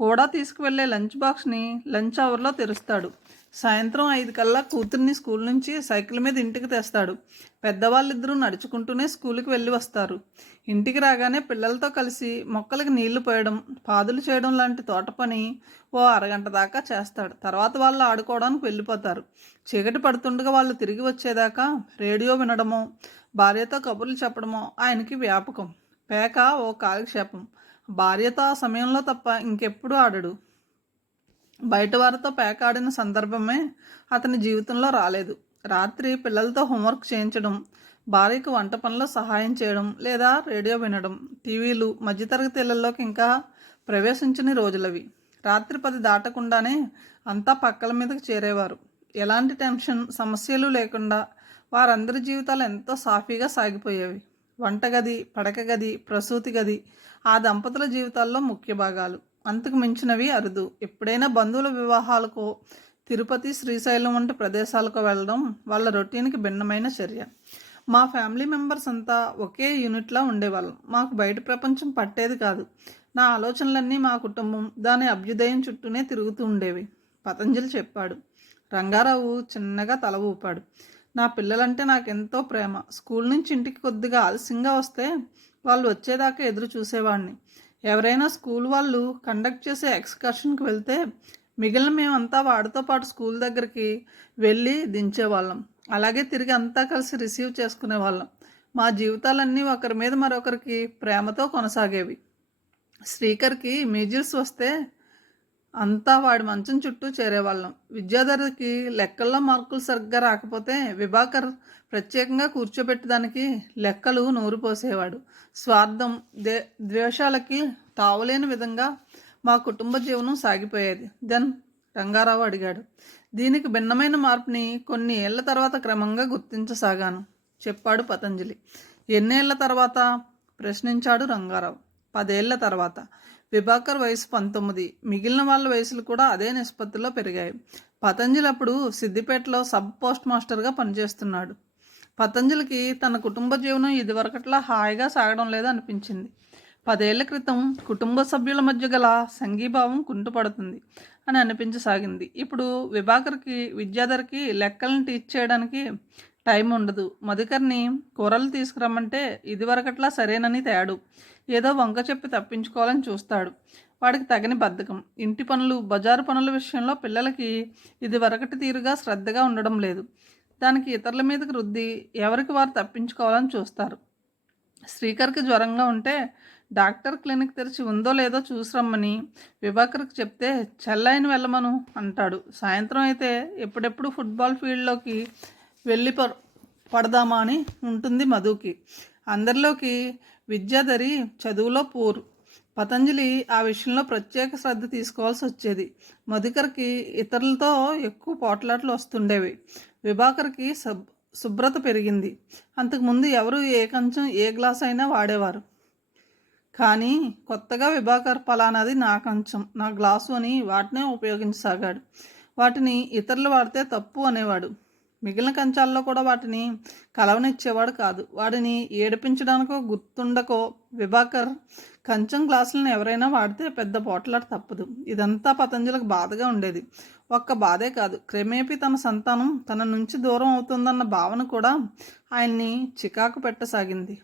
కూడా తీసుకువెళ్ళే లంచ్ బాక్స్ని లంచ్ అవర్లో తెరుస్తాడు. సాయంత్రం 5 కల్లా కూతుర్ని స్కూల్ నుంచి సైకిల్ మీద ఇంటికి తెస్తాడు. పెద్దవాళ్ళిద్దరూ నడుచుకుంటూనే స్కూల్కి వెళ్ళి వస్తారు. ఇంటికి రాగానే పిల్లలతో కలిసి మొక్కలకి నీళ్లు పోయడం, పాదులు చేయడం లాంటి తోట పని ఓ అరగంట దాకా చేస్తాడు. తర్వాత వాళ్ళు ఆడుకోవడానికి వెళ్ళిపోతారు. చీకటి పడుతుండగా వాళ్ళు తిరిగి వచ్చేదాకా రేడియో వినడమో భార్యతో కబుర్లు చెప్పడమో ఆయనకి వ్యాపకం. పేక ఓ కాలక్షేపం. భార్యతో ఆ సమయంలో తప్ప ఇంకెప్పుడు ఆడడు. బయట వారితో పేక ఆడిన సందర్భమే అతని జీవితంలో రాలేదు. రాత్రి పిల్లలతో హోంవర్క్ చేయించడం, భార్యకు వంట పనిలో సహాయం చేయడం, లేదా రేడియో వినడం. టీవీలు మధ్యతరగతి ఇళ్లలోకి ఇంకా ప్రవేశించని రోజులవి. రాత్రి 10 దాటకుండానే అంతా పక్కల మీదకి చేరేవారు. ఎలాంటి టెన్షన్, సమస్యలు లేకుండా వారందరి జీవితాలు ఎంతో సాఫీగా సాగిపోయేవి. వంటగది, పడక గది, ప్రసూతి గది ఆ దంపతుల జీవితాల్లో ముఖ్య భాగాలు. అంతకు మించినవి అరుదు. ఎప్పుడైనా బంధువుల వివాహాలకో తిరుపతి, శ్రీశైలం వంటి ప్రదేశాలకు వెళ్ళడం వాళ్ళ రొటీన్కి భిన్నమైన చర్య. మా ఫ్యామిలీ మెంబర్స్ అంతా ఒకే యూనిట్లా ఉండేవాళ్ళం. మాకు బయట ప్రపంచం పట్టేది కాదు. నా ఆలోచనలన్నీ మా కుటుంబం, దాని అభ్యుదయం చుట్టూనే తిరుగుతూ ఉండేవి, పతంజలి చెప్పాడు. రంగారావు చిన్నగా తల ఊపాడు. నా పిల్లలంటే నాకెంతో ప్రేమ. స్కూల్ నుంచి ఇంటికి కొద్దిగా ఆలస్యంగా వస్తే వాళ్ళు వచ్చేదాకా ఎదురు చూసేవాడిని. ఎవరైనా స్కూల్ వాళ్ళు కండక్ట్ చేసే ఎక్స్కర్షన్కి వెళ్తే మిగిలిన మేమంతా వాడితో పాటు స్కూల్ దగ్గరికి వెళ్ళి దించేవాళ్ళం. అలాగే తిరిగి అంతా కలిసి రిసీవ్ చేసుకునేవాళ్ళం. మా జీవితాలన్నీ ఒకరి మీద మరొకరికి ప్రేమతో కొనసాగేవి. శ్రీకర్కి మీజిల్స్ వస్తే అంతా వాడి మంచం చుట్టూ చేరేవాళ్ళం. విద్యాధరికి లెక్కల్లో మార్కులు సరిగ్గా రాకపోతే విభాకర్ ప్రత్యేకంగా కూర్చోబెట్టడానికి లెక్కలు నూరు పోసేవాడు. స్వార్థం, ద్వేషాలకి తావులేని విధంగా మా కుటుంబ జీవనం సాగిపోయేది. దెన్ రంగారావు అడిగాడు. దీనికి భిన్నమైన మార్పుని కొన్ని ఏళ్ల తర్వాత క్రమంగా గుర్తించసాగాను, చెప్పాడు పతంజలి. ఎన్నేళ్ల తర్వాత? ప్రశ్నించాడు రంగారావు. 10 ఏళ్ల తర్వాత. విభాకర్ వయసు 19, మిగిలిన వాళ్ళ వయసులు కూడా అదే నిష్పత్తిలో పెరిగాయి. పతంజలి అప్పుడు సిద్దిపేటలో సబ్ పోస్ట్ మాస్టర్గా పనిచేస్తున్నాడు. పతంజలికి తన కుటుంబ జీవనం ఇదివరకట్లా హాయిగా సాగడం లేదు అనిపించింది. 10 ఏళ్ల క్రితం కుటుంబ సభ్యుల మధ్య గల సంఘీభావం కుంటుపడుతుంది అని అనిపించసాగింది. ఇప్పుడు విభాకర్కి, విద్యాధర్కి లెక్కలను టీచ్ చేయడానికి టైం ఉండదు. మధుకర్ని కూరలు తీసుకురమ్మంటే ఇదివరకట్లా సరేనని తేడు. ఏదో వంక చెప్పి తప్పించుకోవాలని చూస్తాడు. వాడికి తగని బద్ధకం. ఇంటి పనులు, బజారు పనుల విషయంలో పిల్లలకి ఇదివరకటి తీరుగా శ్రద్ధగా ఉండడం లేదు. దానికి ఇతరుల మీదకి రుద్ది ఎవరికి వారు తప్పించుకోవాలని చూస్తారు. శ్రీకర్కి జ్వరంగా ఉంటే డాక్టర్ క్లినిక్ తెరిచి ఉందో లేదో చూసిరమ్మని విభాకర్కి చెప్తే చెల్లాయిని వెళ్ళమను అంటాడు. సాయంత్రం అయితే ఎప్పుడెప్పుడు ఫుట్బాల్ ఫీల్డ్లోకి వెళ్ళి పడదామా అని ఉంటుంది మధుకి. అందరిలోకి విద్యాధరి చదువులో పూర్. పతంజలి ఆ విషయంలో ప్రత్యేక శ్రద్ధ తీసుకోవాల్సి వచ్చేది. మధుకర్కి ఇతరులతో ఎక్కువ పోట్లాట్లు వస్తుండేవి. విభాకర్కి శుభ్రత పెరిగింది. అంతకుముందు ఎవరు ఏ కంచం, ఏ గ్లాస్ అయినా వాడేవారు. కానీ కొత్తగా విభాకర్ పలానాది నా కంచం, నా గ్లాసు అని వాటినే ఉపయోగించసాగాడు. వాటిని ఇతరులు వాడితే తప్పు అనేవాడు. మిగిలిన కంచాల్లో కూడా వాటిని కలవనిచ్చేవాడు కాదు. వాడిని ఏడిపించడానికో గుర్తుండకో విభాకర్ కంచం గ్లాసులను ఎవరైనా వాడితే పెద్ద పోట్లాట తప్పదు. ఇదంతా పతంజలికి బాధగా ఉండేది. ఒక్క బాధే కాదు, క్రమేపీ తన సంతానం తన నుంచి దూరం అవుతుందన్న భావన కూడా ఆయన్ని చికాకు పెట్టసాగింది.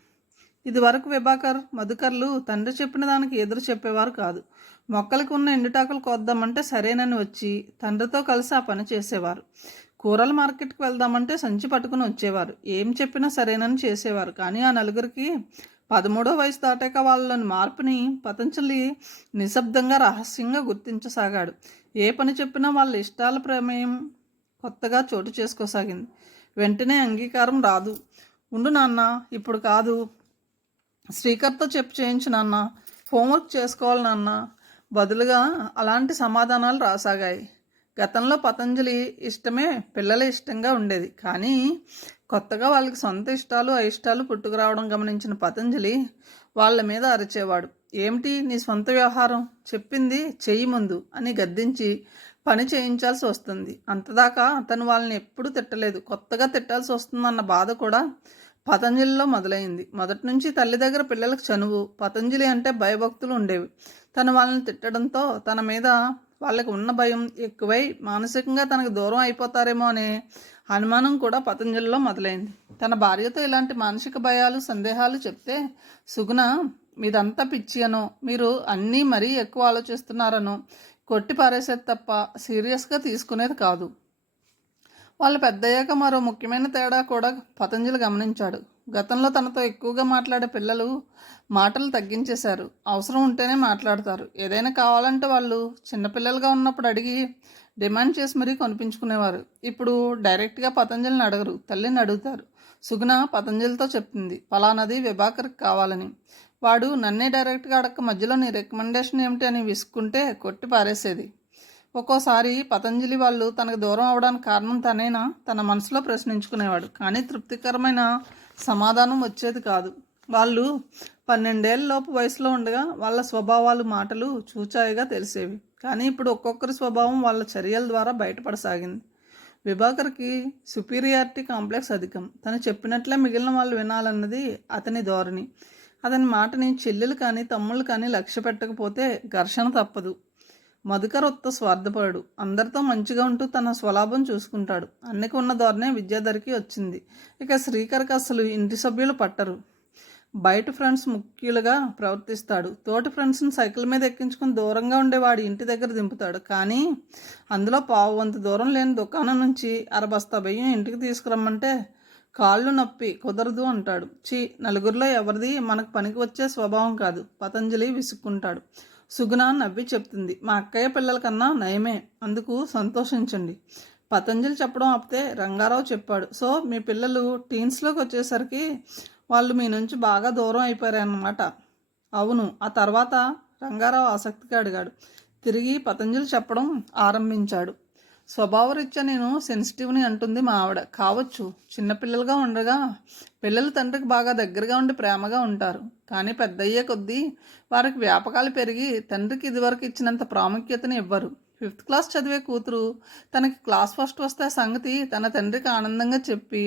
ఇదివరకు విభాకర్, మధుకర్లు తండ్రి చెప్పిన దానికి ఎదురు చెప్పేవారు కాదు. మొక్కలకు ఉన్న ఎండుటాకులు కోద్దామంటే సరేనని వచ్చి తండ్రితో కలిసి ఆ పని చేసేవారు. కూరల మార్కెట్కి వెళ్దామంటే సంచి పట్టుకుని వచ్చేవారు. ఏం చెప్పినా సరేనని చేసేవారు. కానీ ఆ నలుగురికి 13వ వయసు దాటాక వాళ్ళని మార్పుని పతంజలి నిశ్శబ్దంగా, రహస్యంగా గుర్తించసాగాడు. ఏ పని చెప్పినా వాళ్ళ ఇష్టాల ప్రమేయం కొత్తగా చోటు చేసుకోసాగింది. వెంటనే అంగీకారం రాదు. ఉండు నాన్న, ఇప్పుడు కాదు, శ్రీకర్తో చెప్పి చేయించు నాన్న, హోంవర్క్ చేసుకోవాలి నాన్న. బదులుగా అలాంటి సమాధానాలు రాసాగాయి. గతంలో పతంజలి ఇష్టమే పిల్లల ఇష్టంగా ఉండేది. కానీ కొత్తగా వాళ్ళకి సొంత ఇష్టాలు, అయిష్టాలు పుట్టుకురావడం గమనించిన పతంజలి వాళ్ళ మీద అరిచేవాడు. ఏమిటి నీ సొంత వ్యవహారం, చెప్పింది చెయ్యి ముందు అని గద్దించి పని చేయించాల్సి వస్తుంది. అంతదాకా అతను వాళ్ళని ఎప్పుడూ తిట్టలేదు. కొత్తగా తిట్టాల్సి వస్తుందన్న బాధ కూడా పతంజలిలో మొదలైంది. మొదటి నుంచి తల్లి దగ్గర పిల్లలకు చనువు, పతంజలి అంటే భయభక్తులు ఉండేవి. తను వాళ్ళని తిట్టడంతో తన మీద వాళ్ళకి ఉన్న భయం ఎక్కువై మానసికంగా తనకు దూరం అయిపోతారేమో అనే అనుమానం కూడా పతంజలిలో మొదలైంది. తన భార్యతో ఇలాంటి మానసిక భయాలు, సందేహాలు చెప్తే సుగుణ మీదంతా పిచ్చి అనో, మీరు అన్నీ మరీ ఎక్కువ ఆలోచిస్తున్నారనో కొట్టి పారేసేది తప్ప సీరియస్గా తీసుకునేది కాదు. వాళ్ళు పెద్దయ్యాక మరో ముఖ్యమైన తేడా కూడా పతంజలి గమనించాడు. గతంలో తనతో ఎక్కువగా మాట్లాడే పిల్లలు మాటలు తగ్గించేశారు. అవసరం ఉంటేనే మాట్లాడతారు. ఏదైనా కావాలంటే వాళ్ళు చిన్నపిల్లలుగా ఉన్నప్పుడు అడిగి డిమాండ్ చేసి మరీ కొనిపించుకునేవారు. ఇప్పుడు డైరెక్ట్గా పతంజలిని అడగరు, తల్లిని అడుగుతారు. సుగుణ పతంజలితో చెప్పింది ఫలానాది విభాకర్కి కావాలని. వాడు నన్నే డైరెక్ట్గా అడగక మధ్యలో నీ రికమెండేషన్ ఏమిటి అని విసుక్కుంటే కొట్టి పారేసేది. ఒక్కోసారి పతంజలి వాళ్ళు తనకు దూరం అవడానికి కారణం తనేనా తన మనసులో ప్రశ్నించుకునేవాడు. కానీ తృప్తికరమైన సమాధానం వచ్చేది కాదు. వాళ్ళు 12 ఏళ్ళ లోపు వయసులో ఉండగా వాళ్ళ స్వభావాలు, మాటలు చూచాయిగా తెలిసేవి. కానీ ఇప్పుడు ఒక్కొక్కరి స్వభావం వాళ్ళ చర్యల ద్వారా బయటపడసాగింది. విభాకర్కి సుపీరియారిటీ కాంప్లెక్స్ అధికం. తను చెప్పినట్లే మిగిలిన వాళ్ళు వినాలన్నది అతని ధోరణి. అతని మాటని చెల్లెలు కానీ తమ్ముళ్ళు కానీ లక్ష్య పెట్టకపోతే ఘర్షణ తప్పదు. మధుకర్ ఉత్త స్వార్థపడు. అందరితో మంచిగా ఉంటూ తన స్వలాభం చూసుకుంటాడు. అన్నికి ఉన్న ధోరణే విద్యాధరికి వచ్చింది. ఇక శ్రీకర్కి అసలు ఇంటి సభ్యులు పట్టరు. బయట ఫ్రెండ్స్ ముఖ్యులుగా ప్రవర్తిస్తాడు. తోటి ఫ్రెండ్స్ని సైకిల్ మీద ఎక్కించుకుని దూరంగా ఉండేవాడి ఇంటి దగ్గర దింపుతాడు. కానీ అందులో పావు వంతు దూరం లేని దుకాణం నుంచి అరబస్తా బియ్యం ఇంటికి తీసుకురమ్మంటే కాళ్ళు నొప్పి కుదరదు అంటాడు. నలుగురిలో ఎవరిది మనకు పనికి వచ్చే స్వభావం కాదు. పతంజలి విసుక్కుంటాడు. సుగుణ నవ్వి చెప్తుంది, మా అక్కయ్య పిల్లల కన్నా నయమే, అందుకు సంతోషించండి. పతంజలి చెప్పడం ఆపితే రంగారావు చెప్పాడు, సో మీ పిల్లలు టీన్స్లోకి వచ్చేసరికి వాళ్ళు మీ నుంచి బాగా దూరం అయిపోయారన్నమాట. అవును. ఆ తర్వాత రంగారావు ఆసక్తిగా అడిగాడు. తిరిగి పతంజలి చెప్పడం ఆరంభించాడు. స్వభావరీత్యా నేను సెన్సిటివ్ని అంటుంది మా ఆవిడ. కావచ్చు. చిన్నపిల్లలుగా ఉండగా పిల్లలు తండ్రికి బాగా దగ్గరగా ఉండి ప్రేమగా ఉంటారు. కానీ పెద్దయ్యే కొద్దీ వారికి వ్యాపకాలు పెరిగి తండ్రికి ఇదివరకు ఇచ్చినంత ప్రాముఖ్యతని ఇవ్వరు. 5th క్లాస్ చదివే కూతురు తనకి క్లాస్ ఫస్ట్ వస్తే సంగతి తన తండ్రికి ఆనందంగా చెప్పి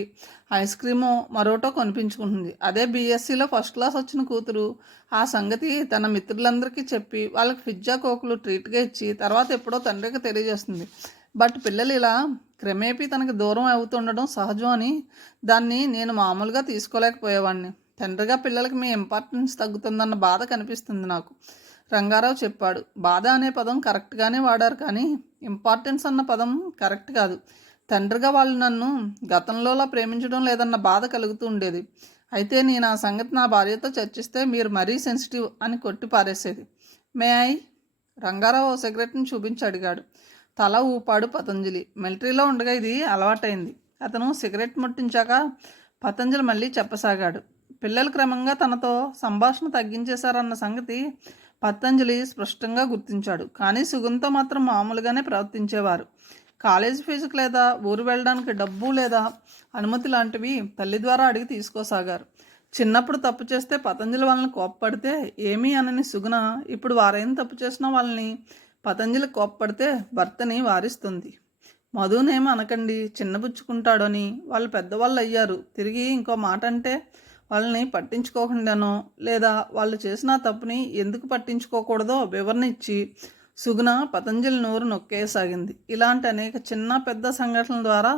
ఐస్ క్రీమో మరోటో కొనిపించుకుంటుంది. అదే బీఎస్సీలో ఫస్ట్ క్లాస్ వచ్చిన కూతురు ఆ సంగతి తన మిత్రులందరికీ చెప్పి వాళ్ళకి పిజ్జా కోకులు ట్రీట్గా ఇచ్చి తర్వాత ఎప్పుడో తండ్రికి తెలియజేస్తుంది. బట్ పిల్లలు ఇలా క్రమేపీ తనకి దూరం అవుతుండడం సహజం అని దాన్ని నేను మామూలుగా తీసుకోలేకపోయేవాడిని. తండ్రిగా పిల్లలకి మీ ఇంపార్టెన్స్ తగ్గుతుందన్న బాధ కనిపిస్తుంది నాకు. రంగారావు చెప్పాడు. బాధ అనే పదం కరెక్ట్గానే వాడారు, కానీ ఇంపార్టెన్స్ అన్న పదం కరెక్ట్ కాదు. తండ్రిగా వాళ్ళు నన్ను గతంలోలా ప్రేమించడం లేదన్న బాధ కలుగుతూ ఉండేది. అయితే నేను ఆ సంగతి నా భార్యతో చర్చిస్తే మీరు మరీ సెన్సిటివ్ అని కొట్టి పారేసేది. May I? రంగారావు ఓ సిగరెట్ని చూపించి అడిగాడు. తల ఊపాడు పతంజలి. మిలిటరీలో ఉండగా ఇది అలవాటైంది. అతను సిగరెట్ ముట్టించాక పతంజలి మళ్ళీ చెప్పసాగాడు. పిల్లలు క్రమంగా తనతో సంభాషణ తగ్గించేశారన్న సంగతి పతంజలి స్పష్టంగా గుర్తించాడు. కానీ సుగుణతో మాత్రం మామూలుగానే ప్రవర్తించేవారు. కాలేజీ ఫీజుకు లేదా ఊరు వెళ్ళడానికి డబ్బు లేదా అనుమతి లాంటివి తల్లి ద్వారా అడిగి తీసుకోసాగారు. చిన్నప్పుడు తప్పు చేస్తే పతంజలి వాళ్ళని కోప్పడితే ఏమీ అనని సుగుణ ఇప్పుడు వారేం తప్పు చేసినా వాళ్ళని పతంజలి కోప్పడితే భర్తని వారిస్తుంది. మధునేమో అనకండి, చిన్నబుచ్చుకుంటాడని, వాళ్ళు పెద్దవాళ్ళు అయ్యారు, తిరిగి ఇంకో మాట అంటే వాళ్ళని పట్టించుకోకుండానో లేదా వాళ్ళు చేసిన తప్పుని ఎందుకు పట్టించుకోకూడదో వివరణ ఇచ్చి సుగుణ పతంజలి నోరు నొక్కేసాగింది. ఇలాంటి అనేక చిన్న పెద్ద సంఘటనల ద్వారా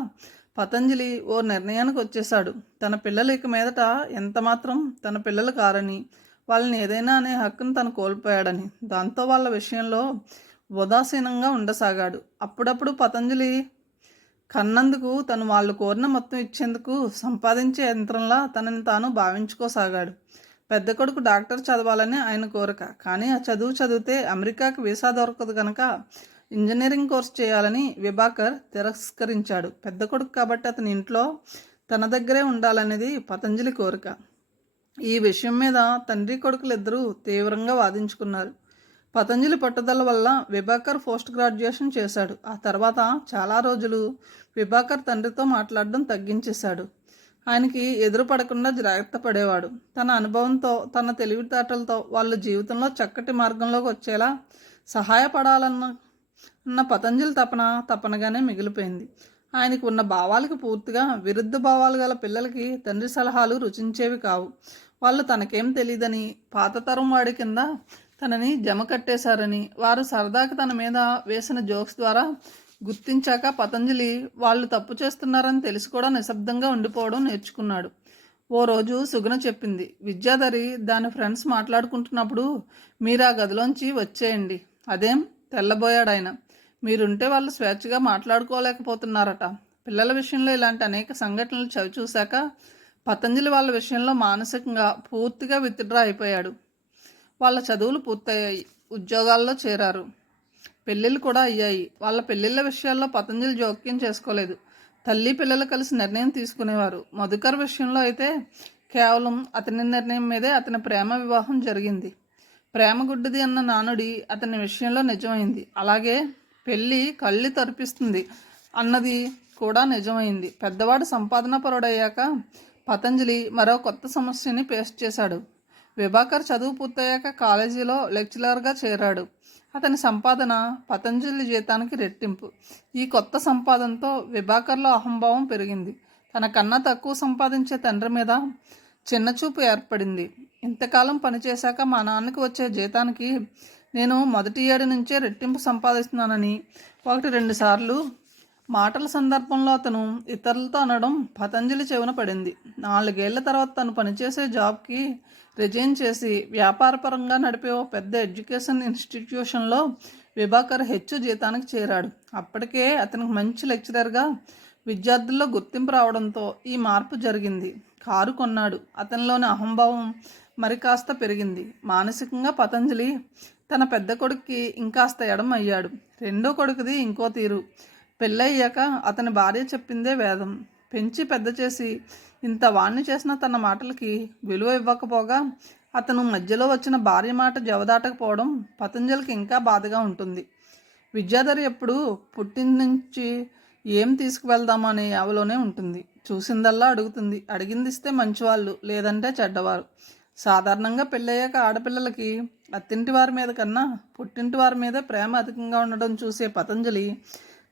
పతంజలి ఓ నిర్ణయానికి వచ్చేశాడు. తన పిల్లలు ఇక మీదట ఎంతమాత్రం తన పిల్లలు కారని, వాళ్ళని ఏదైనా అనే హక్కును తను కోల్పోయాడని. దాంతో వాళ్ళ విషయంలో ఉదాసీనంగా ఉండసాగాడు. అప్పుడప్పుడు పతంజలి కన్నందుకు తను వాళ్ళు కోరిన మొత్తం ఇచ్చేందుకు సంపాదించే యంత్రంలా తనని తాను భావించుకోసాగాడు. పెద్ద కొడుకు డాక్టర్ చదవాలని ఆయన కోరిక. కానీ ఆ చదువు చదివితే అమెరికాకి వీసా దొరకదు కనుక ఇంజనీరింగ్ కోర్స్ చేయాలని విభాకర్ తిరస్కరించాడు. పెద్ద కొడుకు కాబట్టి అతని ఇంట్లో తన దగ్గరే ఉండాలనేది పతంజలి కోరిక. ఈ విషయం మీద తండ్రి కొడుకులు ఇద్దరూ తీవ్రంగా వాదించుకున్నారు. పతంజలి పట్టుదల వల్ల విభాకర్ పోస్ట్ గ్రాడ్యుయేషన్ చేశాడు. ఆ తర్వాత చాలా రోజులు విభాకర్ తండ్రితో మాట్లాడడం తగ్గించేశాడు. ఆయనకి ఎదురు పడకుండా జాగ్రత్త పడేవాడు. తన అనుభవంతో తన తెలివితేటలతో వాళ్ళ జీవితంలో చక్కటి మార్గంలోకి వచ్చేలా సహాయపడాలన్న పతంజలి తపనగానే మిగిలిపోయింది. ఆయనకు ఉన్న భావాలకు పూర్తిగా విరుద్ధ భావాలు గల పిల్లలకి తండ్రి సలహాలు రుచించేవి కావు. వాళ్ళు తనకేం తెలియదని పాత తరం వాడి కింద తనని జమ కట్టేశారని వారు సరదాకి తన మీద వేసిన జోక్స్ ద్వారా గుర్తించాక పతంజలి వాళ్ళు తప్పు చేస్తున్నారని తెలిసి కూడా నిశ్శబ్దంగా ఉండిపోవడం నేర్చుకున్నాడు. ఓ రోజు సుగుణ చెప్పింది, విద్యాధరి దాని ఫ్రెండ్స్ మాట్లాడుకుంటున్నప్పుడు మీరు ఆ గదిలోంచి వచ్చేయండి. అదేం? తెల్లబోయాడాయన. మీరుంటే వాళ్ళు స్వేచ్ఛగా మాట్లాడుకోలేకపోతున్నారట. పిల్లల విషయంలో ఇలాంటి అనేక సంఘటనలు చవిచూశాక పతంజలి వాళ్ళ విషయంలో మానసికంగా పూర్తిగా విత్డ్రా అయిపోయాడు. వాళ్ళ చదువులు పూర్తయ్యాయి, ఉద్యోగాల్లో చేరారు, పెళ్ళిళ్ళు కూడా అయ్యాయి. వాళ్ళ పెళ్ళిళ్ళ విషయాల్లో పతంజలి జోక్యం చేసుకోలేదు. తల్లి పిల్లలు కలిసి నిర్ణయం తీసుకునేవారు. మధుకర్ విషయంలో అయితే కేవలం అతని నిర్ణయం మీదే అతని ప్రేమ వివాహం జరిగింది. ప్రేమ గుడ్డిది అన్న నానుడి అతని విషయంలో నిజమైంది. అలాగే పెళ్ళి కళ్ళి తరిపిస్తుంది అన్నది కూడా నిజమైంది. పెద్దవాడు సంపాదన పరుడయ్యాక పతంజలి మరో కొత్త సమస్యని ఫేస్ చేశాడు. విభాకర్ చదువు పూర్తయ్యాక కాలేజీలో లెక్చరర్గా చేరాడు. అతని సంపాదన పతంజలి జీతానికి రెట్టింపు. ఈ కొత్త సంపాదనతో విభాకర్లో అహంభావం పెరిగింది. తన కన్నా తక్కువ సంపాదించే తండ్రి మీద చిన్నచూపు ఏర్పడింది. ఇంతకాలం పనిచేశాక మా నాన్నకి వచ్చే జీతానికి నేను మొదటి ఏడు నుంచే రెట్టింపు సంపాదిస్తున్నానని 1-2 సార్లు మాటల సందర్భంలో అతను ఇతరులతో అనడం పతంజలి చెవిన పడింది. 4 ఏళ్ల తర్వాత తను పనిచేసే జాబ్కి రిజైన్ చేసి వ్యాపారపరంగా నడిపే ఓ పెద్ద ఎడ్యుకేషన్ ఇన్స్టిట్యూషన్లో విభాకర్ హెచ్చు జీతానికి చేరాడు. అప్పటికే అతనికి మంచి లెక్చరర్గా విద్యార్థుల్లో గుర్తింపు రావడంతో ఈ మార్పు జరిగింది. కారు కొన్నాడు. అతనిలోని అహంభావం మరి కాస్త పెరిగింది. మానసికంగా పతంజలి తన పెద్ద కొడుక్కి ఇంకాస్త ఎడం అయ్యాడు. రెండో కొడుకుది ఇంకో తీరు. పెళ్ళయ్యాక అతని భార్య చెప్పిందే వేదం. పెంచి పెద్ద చేసి ఇంత వాణ్ణి చేసిన తన మాటలకి విలువ ఇవ్వకపోగా అతను మధ్యలో వచ్చిన భార్య మాట జవదాటకపోవడం పతంజలికి ఇంకా బాధగా ఉంటుంది. విద్యాధరి ఎప్పుడు పుట్టిన నుంచి ఏం తీసుకువెళ్దామనే యావలోనే ఉంటుంది. చూసిందల్లా అడుగుతుంది. అడిగింది ఇస్తే మంచివాళ్ళు, లేదంటే చెడ్డవారు. సాధారణంగా పెళ్ళయ్యాక ఆడపిల్లలకి అత్తింటి వారి మీద కన్నా పుట్టింటి వారి మీదే ప్రేమ అధికంగా ఉండడం చూసే పతంజలి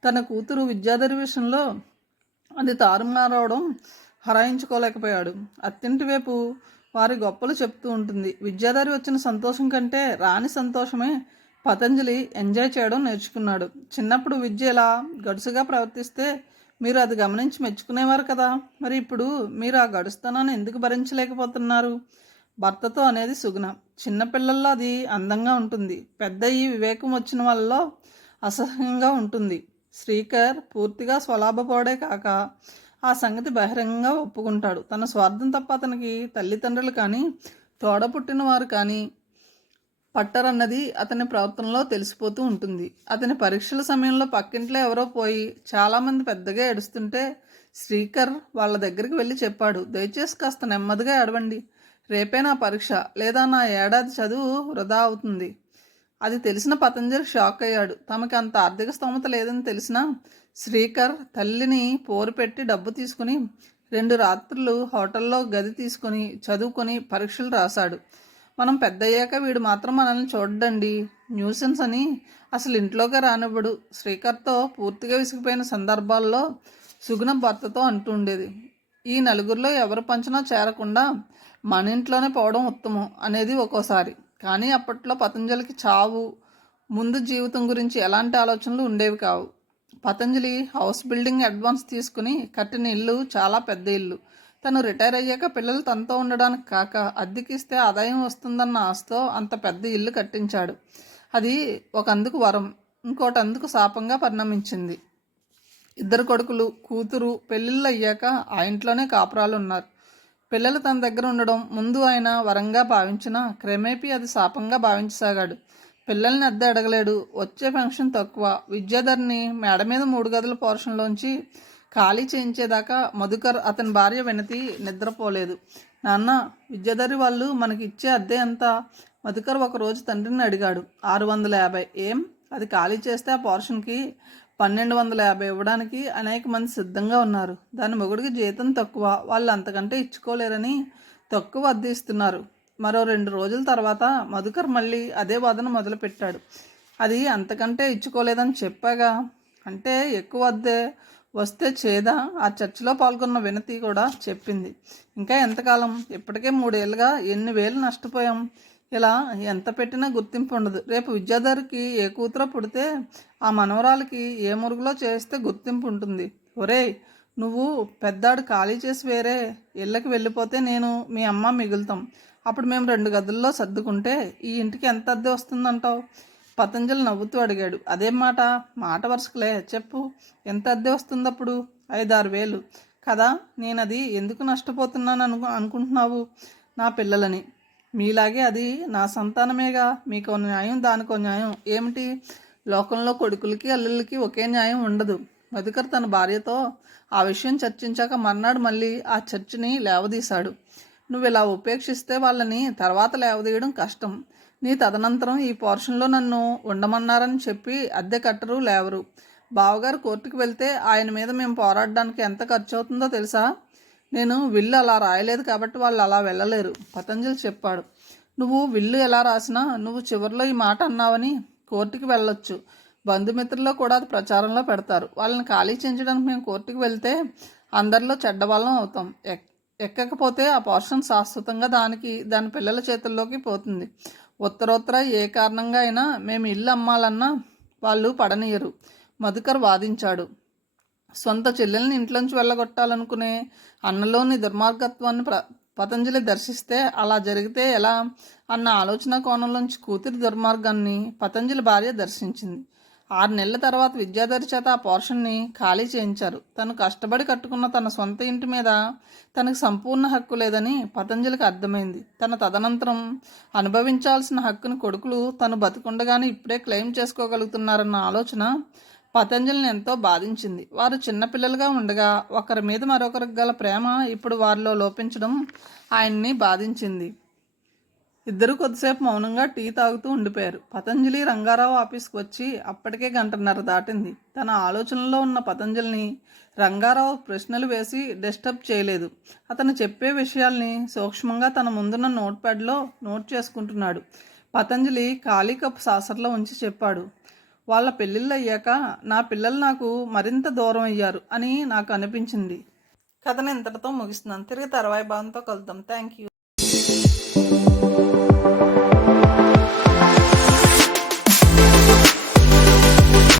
తన కూతురు విద్యాధరి విషయంలో అది తారుమారవడం హరాయించుకోలేకపోయాడు. అత్తింటి వైపు వారి గొప్పలు చెప్తూ ఉంటుంది. విద్యాధరి వచ్చిన సంతోషం కంటే రాని సంతోషమే పతంజలి ఎంజాయ్ చేయడం నేర్చుకున్నాడు. చిన్నప్పుడు విద్య ఎలా గడుసుగా ప్రవర్తిస్తే మీరు అది గమనించి మెచ్చుకునేవారు కదా. మరి ఇప్పుడు మీరు ఆ గడుస్తనాన్ని ఎందుకు భరించలేకపోతున్నారు? భర్తతో అనేది సుగుణ. చిన్నపిల్లల్లో అది అందంగా ఉంటుంది. పెద్ద ఈ వివేకం వచ్చిన వాళ్ళలో అసహ్యంగా ఉంటుంది. శ్రీకర్ పూర్తిగా స్వలాభపడే కాక ఆ సంగతి బహిరంగంగా ఒప్పుకుంటాడు. తన స్వార్థం తప్ప అతనికి తల్లిదండ్రులు కానీ తోడ పుట్టిన వారు కానీ పట్టరన్నది అతని ప్రవర్తనలో తెలిసిపోతూ ఉంటుంది. అతని పరీక్షల సమయంలో పక్కింట్లో ఎవరో పోయి చాలామంది పెద్దగా ఏడుస్తుంటే శ్రీకర్ వాళ్ళ దగ్గరికి వెళ్ళి చెప్పాడు, దయచేసి కాస్త నెమ్మదిగా ఏడవండి. రేపే నా పరీక్ష, లేదా నా ఏడాది చదువు వృధా అవుతుంది. అది తెలిసిన పతంజలి షాక్ అయ్యాడు. తమకి అంత ఆర్థిక స్తోమత లేదని తెలిసినా శ్రీకర్ తల్లిని పోరు పెట్టి డబ్బు తీసుకుని 2 రాత్రులు హోటల్లో గది తీసుకుని చదువుకొని పరీక్షలు రాశాడు. మనం పెద్దయ్యాక వీడు మాత్రం మనల్ని చూడండి, న్యూసెన్స్ అని అసలు ఇంట్లోకి రానివ్వడు. శ్రీకర్తో పూర్తిగా విసిగిపోయిన సందర్భాల్లో సుగుణ భర్తతో అంటూ ఉండేది, ఈ నలుగురిలో ఎవరు పంచనా చేరకుండా మన ఇంట్లోనే పోవడం ఉత్తమం అనేది ఒక్కోసారి. కానీ అప్పట్లో పతంజలికి చావు ముందు జీవితం గురించి ఎలాంటి ఆలోచనలు ఉండేవి కావు. పతంజలి హౌస్ బిల్డింగ్ అడ్వాన్స్ తీసుకుని కట్టిన ఇల్లు చాలా పెద్ద ఇల్లు. తను రిటైర్ అయ్యాక పిల్లలు తనతో ఉండడానికి కాక అద్దెకిస్తే ఆదాయం వస్తుందన్న ఆశతో అంత పెద్ద ఇల్లు కట్టించాడు. అది ఒకందుకు వరం, ఇంకోటందుకు శాపంగా పరిణమించింది. 2 కొడుకులు, కూతురు పెళ్ళిళ్ళు అయ్యాక ఆ ఇంట్లోనే కాపురాలు ఉన్నారు. పిల్లలు తన దగ్గర ఉండడం ముందు ఆయన వరంగా భావించినా క్రమేపీ అది శాపంగా భావించసాగాడు. పిల్లల్ని అద్దె అడగలేడు. వచ్చే ఫంక్షన్ తక్కువ. విద్యాధరిని మేడ మీద 3 గదుల పోర్షన్లోంచి ఖాళీ చేయించేదాకా మధుకర్ అతని భార్య వినతి నిద్రపోలేదు. నాన్న, విద్యాధరి వాళ్ళు మనకి ఇచ్చే అద్దె ఎంత? మధుకర్ ఒకరోజు తండ్రిని అడిగాడు. 650. ఏం? అది ఖాళీ చేస్తే ఆ పోర్షన్కి 1250 ఇవ్వడానికి అనేక మంది సిద్ధంగా ఉన్నారు. దాని మొగుడికి జీతం తక్కువ, వాళ్ళు అంతకంటే ఇచ్చుకోలేరని తక్కువ అద్దె ఇస్తున్నారు. మరో 2 రోజుల తర్వాత మధుకర్ మళ్ళీ అదే వాదన మొదలుపెట్టాడు. అది అంతకంటే ఇచ్చుకోలేదని చెప్పాగా. అంటే ఎక్కువ అద్దె వస్తే చేదా? ఆ చర్చలో పాల్గొన్న వినతి కూడా చెప్పింది. ఇంకా ఎంతకాలం? ఇప్పటికే 3 ఏళ్ళుగా ఎన్ని వేలు నష్టపోయాం. ఇలా ఎంత పెట్టినా గుర్తింపు ఉండదు. రేపు విద్యాధరికి ఏ కూతురో పుడితే ఆ మనవరాలకి ఏ మురుగులో చేస్తే గుర్తింపు ఉంటుంది. ఒరేయ్, నువ్వు పెద్దాడు ఖాళీ చేసి వేరే ఇళ్ళకి వెళ్ళిపోతే నేను మీ అమ్మ మిగులుతాం. అప్పుడు మేము 2 గదుల్లో సర్దుకుంటే ఈ ఇంటికి ఎంత అద్దె వస్తుందంటావు? పతంజలి నవ్వుతూ అడిగాడు. అదేం మాట? మాట వరుసకులే చెప్పు. ఎంత అద్దె వస్తుంది అప్పుడు? 5-6 వేలు కదా. నేను అది ఎందుకు నష్టపోతున్నాను అనుకుంటున్నావు? నా పిల్లలని. మీలాగే అది నా సంతానమేగా. మీకో న్యాయం, దానికో న్యాయం. ఏమిటి? లోకంలో కొడుకులకి అల్లుళ్ళకి ఒకే న్యాయం ఉండదు. మధుకర్ తన భార్యతో ఆ విషయం చర్చించాక మర్నాడు మళ్ళీ ఆ చర్చని లేవదీశాడు. నువ్వు ఇలా ఉపేక్షిస్తే వాళ్ళని తర్వాత లేవదీయడం కష్టం. నీ తదనంతరం ఈ పోర్షన్లో నన్ను ఉండమన్నారని చెప్పి అద్దె కట్టరు, లేవరు. బావగారు కోర్టుకు వెళ్తే ఆయన మీద మేము పోరాడడానికి ఎంత ఖర్చు అవుతుందో తెలుసా? నేను విల్లు అలా రాయలేదు కాబట్టి వాళ్ళు అలా వెళ్ళలేరు, పతంజలి చెప్పాడు. నువ్వు విల్లు ఎలా రాసినా నువ్వు చివరిలో ఈ మాట అన్నావని కోర్టుకి వెళ్ళొచ్చు. బంధుమిత్రుల్లో కూడా అది ప్రచారంలో పెడతారు. వాళ్ళని ఖాళీ చేయించడానికి మేము కోర్టుకు వెళ్తే అందరిలో చెడ్డవాళ్ళం అవుతాం. ఎక్కకపోతే ఆ పోర్షన్ శాశ్వతంగా దాని పిల్లల చేతుల్లోకి పోతుంది. ఉత్తరోత్తర ఏ కారణంగా అయినా మేము ఇల్లు అమ్మాలన్నా వాళ్ళు పడనీయరు, మధుకర్ వాదించాడు. సొంత చెల్లెల్ని ఇంట్లోంచి వెళ్ళగొట్టాలనుకునే అన్నలోని దుర్మార్గత్వాన్ని పతంజలి దర్శిస్తే అలా జరిగితే ఎలా అన్న ఆలోచన కోణంలోంచి కూతురి దుర్మార్గాన్ని పతంజలి భార్య దర్శించింది. 6 నెలల తర్వాత విద్యాధరి చేత ఆ పోర్షన్ని ఖాళీ చేయించారు. తను కష్టపడి కట్టుకున్న తన సొంత ఇంటి మీద తనకు సంపూర్ణ హక్కు లేదని పతంజలికి అర్థమైంది. తదనంతరం అనుభవించాల్సిన హక్కుని కొడుకులు తను బతికుండగానే ఇప్పుడే క్లెయిమ్ చేసుకోగలుగుతున్నారన్న ఆలోచన పతంజలిని ఎంతో బాధించింది. వారు చిన్నపిల్లలుగా ఉండగా ఒకరి మీద మరొకరికి గల ప్రేమ ఇప్పుడు వారిలో లోపించడం ఆయన్ని బాధించింది. ఇద్దరు కొద్దిసేపు మౌనంగా టీ తాగుతూ ఉండిపోయారు. పతంజలి రంగారావు ఆఫీస్కి వచ్చి అప్పటికే 1:30 దాటింది. తన ఆలోచనలో ఉన్న పతంజలిని రంగారావు ప్రశ్నలు వేసి డిస్టర్బ్ చేయలేదు. అతను చెప్పే విషయాల్ని సూక్ష్మంగా తన ముందున్న నోట్ ప్యాడ్లో నోట్ చేసుకుంటున్నాడు. పతంజలి ఖాళీ కప్పు సాసర్లో ఉంచి చెప్పాడు, వాళ్ళ పెళ్ళిళ్ళు అయ్యాక నా పిల్లలు నాకు మరింత దూరం అయ్యారు అని నాకు అనిపించింది. కథను ఇంతటితో ముగిస్తున్నాను. తిరిగి తర్వాయి భాగంతో కలుద్దాం. Thank you.